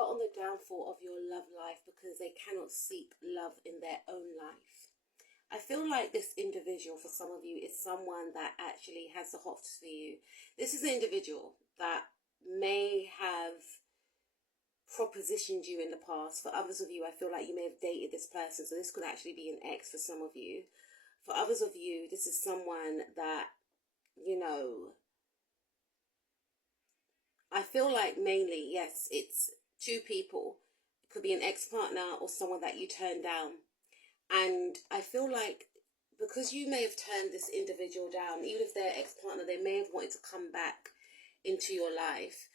you're on the downfall of your love life because they cannot seek love in their own life. I feel like this individual, for some of you, is someone that actually has the hots for you. This is an individual that may have propositioned you in the past. For others of you, I feel like you may have dated this person, so this could actually be an ex for some of you. For others of you, this is someone that, you know, I feel like mainly, yes, it's two people. It could be an ex-partner or someone that you turned down. And I feel like because you may have turned this individual down, even if they're ex-partner, they may have wanted to come back into your life.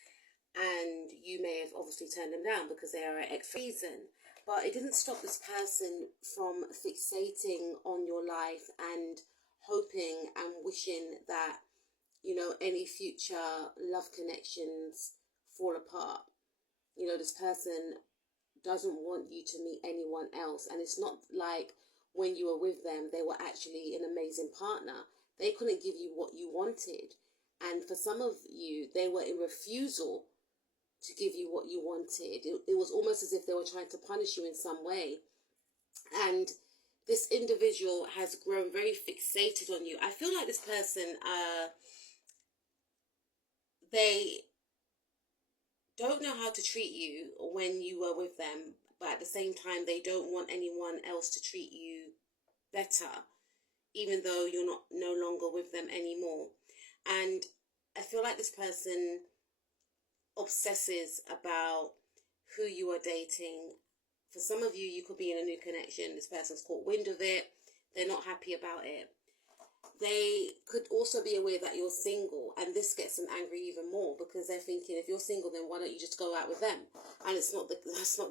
And you may have obviously turned them down because they are an ex-reason. But it didn't stop this person from fixating on your life and hoping and wishing that, you know, any future love connections fall apart. You know, this person doesn't want you to meet anyone else. And it's not like when you were with them, they were actually an amazing partner. They couldn't give you what you wanted. And for some of you, they were in refusal to give you what you wanted. It was almost as if they were trying to punish you in some way. And this individual has grown very fixated on you. I feel like this person, they don't know how to treat you when you were with them, but at the same time, they don't want anyone else to treat you better, even though you're no longer with them anymore. And I feel like this person obsesses about who you are dating. For some of you, you could be in a new connection. This person's caught wind of it. They're not happy about it. They could also be aware that you're single, and this gets them angry even more because they're thinking, if you're single, then why don't you just go out with them? And that's not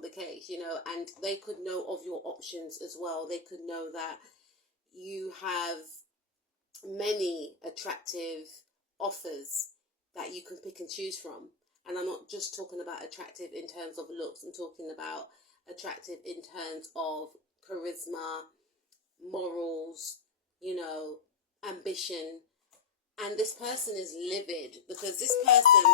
the case, you know. And they could know of your options as well. They could know that you have many attractive offers that you can pick and choose from. And I'm not just talking about attractive in terms of looks. I'm talking about attractive in terms of charisma, morals, you know, ambition. And this person is livid because this person,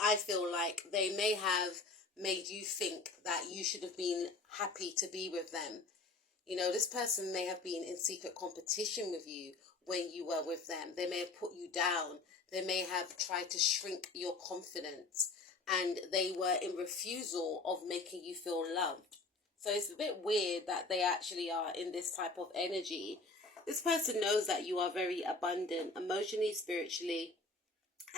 I feel like they may have made you think that you should have been happy to be with them. You know, this person may have been in secret competition with you when you were with them. They may have put you down. They may have tried to shrink your confidence, and they were in refusal of making you feel loved. So it's a bit weird that they actually are in this type of energy. This person knows that you are very abundant emotionally, spiritually,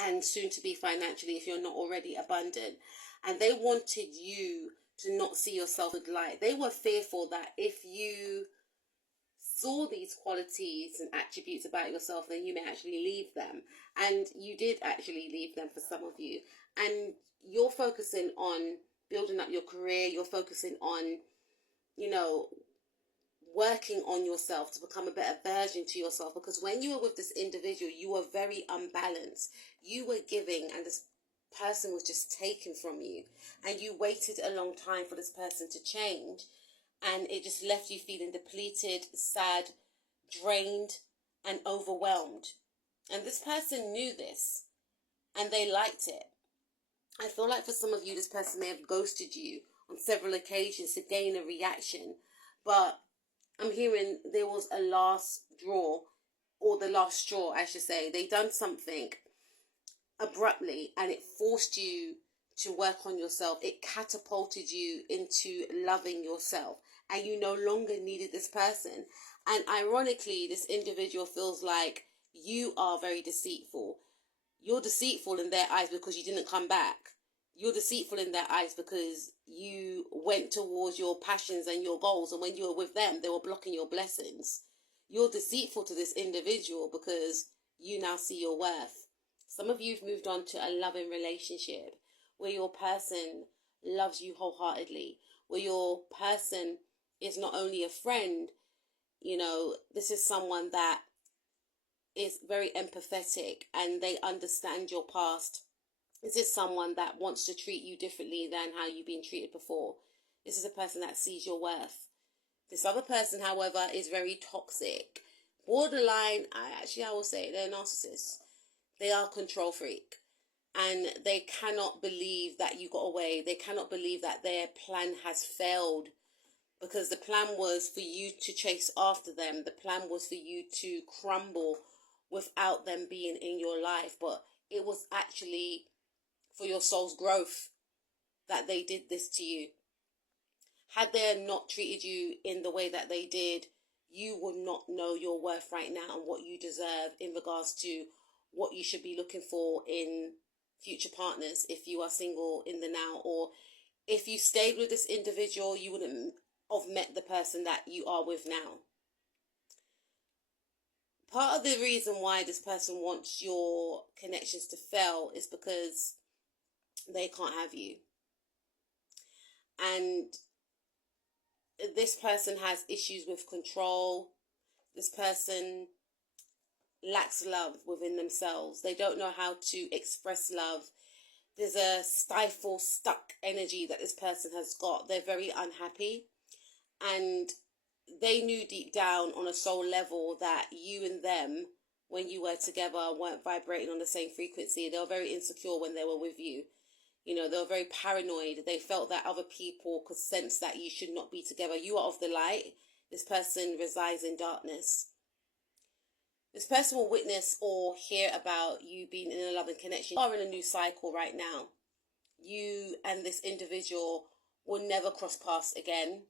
and soon to be financially if you're not already abundant. And they wanted you to not see yourself with light. They were fearful that if you saw these qualities and attributes about yourself, then you may actually leave them. And you did actually leave them for some of you. And you're focusing on building up your career. You're focusing on, you know, working on yourself to become a better version to yourself. Because when you were with this individual, you were very unbalanced. You were giving and this person was just taken from you. And you waited a long time for this person to change. And it just left you feeling depleted, sad, drained, and overwhelmed. And this person knew this, and they liked it. I feel like for some of you, this person may have ghosted you on several occasions to gain a reaction. But I'm hearing there was a last draw, or the last straw, I should say. They done something abruptly, and it forced you to work on yourself. It catapulted you into loving yourself, and you no longer needed this person. And ironically, this individual feels like you are very deceitful. You're deceitful in their eyes because you didn't come back. You're deceitful in their eyes because you went towards your passions and your goals, and when you were with them, they were blocking your blessings. You're deceitful to this individual because you now see your worth. Some of you have moved on to a loving relationship where your person loves you wholeheartedly, where your person is not only a friend, you know, this is someone that is very empathetic and they understand your past. This is someone that wants to treat you differently than how you've been treated before. This is a person that sees your worth. This other person, however, is very toxic. Borderline, I will say they're narcissists. They are control freak. and they cannot believe that you got away. They cannot believe that their plan has failed, because the plan was for you to chase after them. The plan was for you to crumble without them being in your life. But it was actually for your soul's growth that they did this to you. Had they not treated you in the way that they did, you would not know your worth right now and what you deserve in regards to what you should be looking for in future partners if you are single in the now, or if you stayed with this individual, you wouldn't have met the person that you are with now. Part of the reason why this person wants your connections to fail is because they can't have you. And this person has issues with control. This person lacks love within themselves. They don't know how to express love. There's a stuck energy that this person has got. They're very unhappy, and they knew deep down on a soul level that you and them, when you were together, weren't vibrating on the same frequency. They were very insecure when they were with you. You know, they were very paranoid. They felt that other people could sense that you should not be together. You are of the light. This person resides in darkness. This person will witness or hear about you being in a loving connection. You are in a new cycle right now. You and this individual will never cross paths again.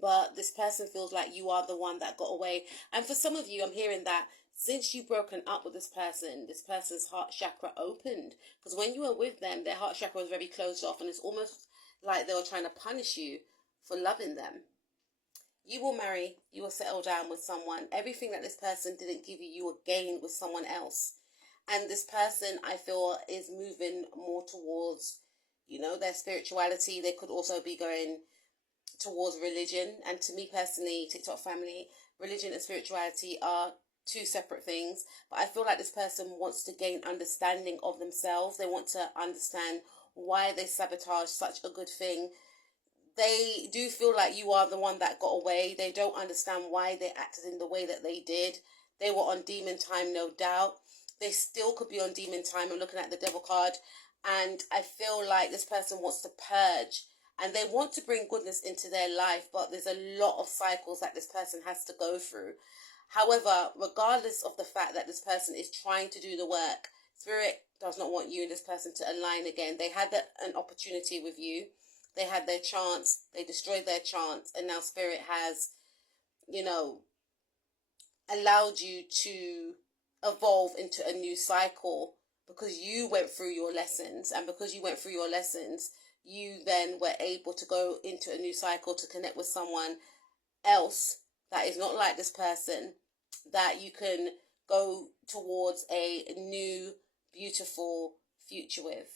But this person feels like you are the one that got away. And for some of you, I'm hearing that since you've broken up with this person's heart chakra opened. Because when you were with them, their heart chakra was very closed off. And it's almost like they were trying to punish you for loving them. You will marry. You will settle down with someone. Everything that this person didn't give you, you will gain with someone else. And this person, I feel, is moving more towards, their spirituality. They could also be going towards religion. And to me personally, TikTok family, religion and spirituality are two separate things. But I feel like this person wants to gain understanding of themselves. They want to understand why they sabotage such a good thing. They do feel like you are the one that got away. They don't understand why they acted in the way that they did. They were on demon time, no doubt. They still could be on demon time. I'm looking at the devil card. And I feel like this person wants to purge. And they want to bring goodness into their life. But there's a lot of cycles that this person has to go through. However, regardless of the fact that this person is trying to do the work, Spirit does not want you and this person to align again. They had an opportunity with you. They had their chance. They destroyed their chance. And now Spirit has, allowed you to evolve into a new cycle because you went through your lessons. And because you went through your lessons, you then were able to go into a new cycle to connect with someone else that is not like this person, that you can go towards a new, beautiful future with.